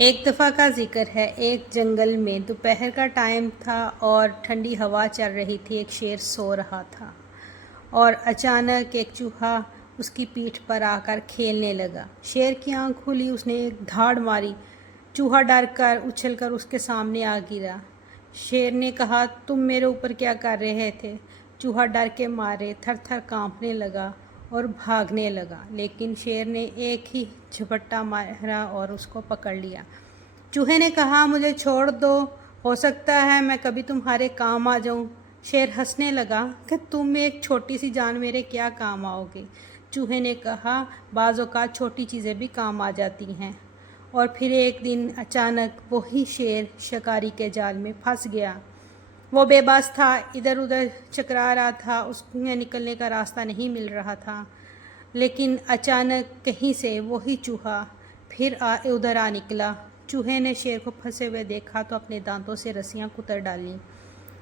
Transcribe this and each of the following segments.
ایک دفعہ کا ذکر ہے، ایک جنگل میں دوپہر کا ٹائم تھا اور ٹھنڈی ہوا چل رہی تھی۔ ایک شیر سو رہا تھا اور اچانک ایک چوہا اس کی پیٹھ پر آ کر کھیلنے لگا۔ شیر کی آنکھ کھلی، اس نے ایک دھاڑ ماری، چوہا ڈر کر اچھل کر اس کے سامنے آ گرا۔ شیر نے کہا، تم میرے اوپر کیا کر رہے تھے؟ چوہا ڈر کے مارے تھر تھر کانپنے لگا اور بھاگنے لگا، لیکن شیر نے ایک ہی جھپٹا مارا اور اس کو پکڑ لیا۔ چوہے نے کہا، مجھے چھوڑ دو، ہو سکتا ہے میں کبھی تمہارے کام آ جاؤں۔ شیر ہنسنے لگا کہ تم ایک چھوٹی سی جان میرے کیا کام آؤ گے۔ چوہے نے کہا، بعض اوقات چھوٹی چیزیں بھی کام آ جاتی ہیں۔ اور پھر ایک دن اچانک وہی شیر شکاری کے جال میں پھنس گیا۔ وہ بے بس تھا، ادھر ادھر چکرا رہا تھا، اس میں نکلنے کا راستہ نہیں مل رہا تھا، لیکن اچانک کہیں سے وہی چوہا پھر ادھر آ نکلا۔ چوہے نے شیر کو پھنسے ہوئے دیکھا تو اپنے دانتوں سے رسیاں کتر ڈالیں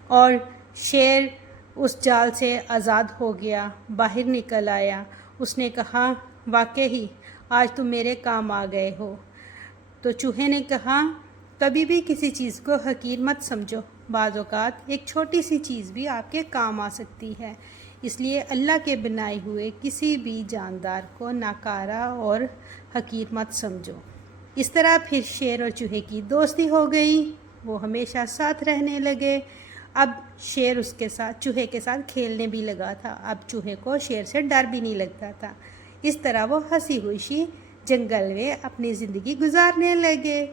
اور شیر اس جال سے آزاد ہو گیا، باہر نکل آیا۔ اس نے کہا، واقعی آج تم میرے کام آ گئے ہو۔ تو چوہے نے کہا، کبھی بھی کسی چیز کو حقیر مت سمجھو، بعض اوقات ایک چھوٹی سی چیز بھی آپ کے کام آ سکتی ہے، اس لیے اللہ کے بنائے ہوئے کسی بھی جاندار کو ناکارہ اور حقیر مت سمجھو۔ اس طرح پھر شیر اور چوہے کی دوستی ہو گئی، وہ ہمیشہ ساتھ رہنے لگے۔ اب شیر چوہے کے ساتھ کھیلنے بھی لگا تھا، اب چوہے کو شیر سے ڈر بھی نہیں لگتا تھا۔ اس طرح وہ ہنسی خوشی جنگل میں اپنی زندگی گزارنے لگے۔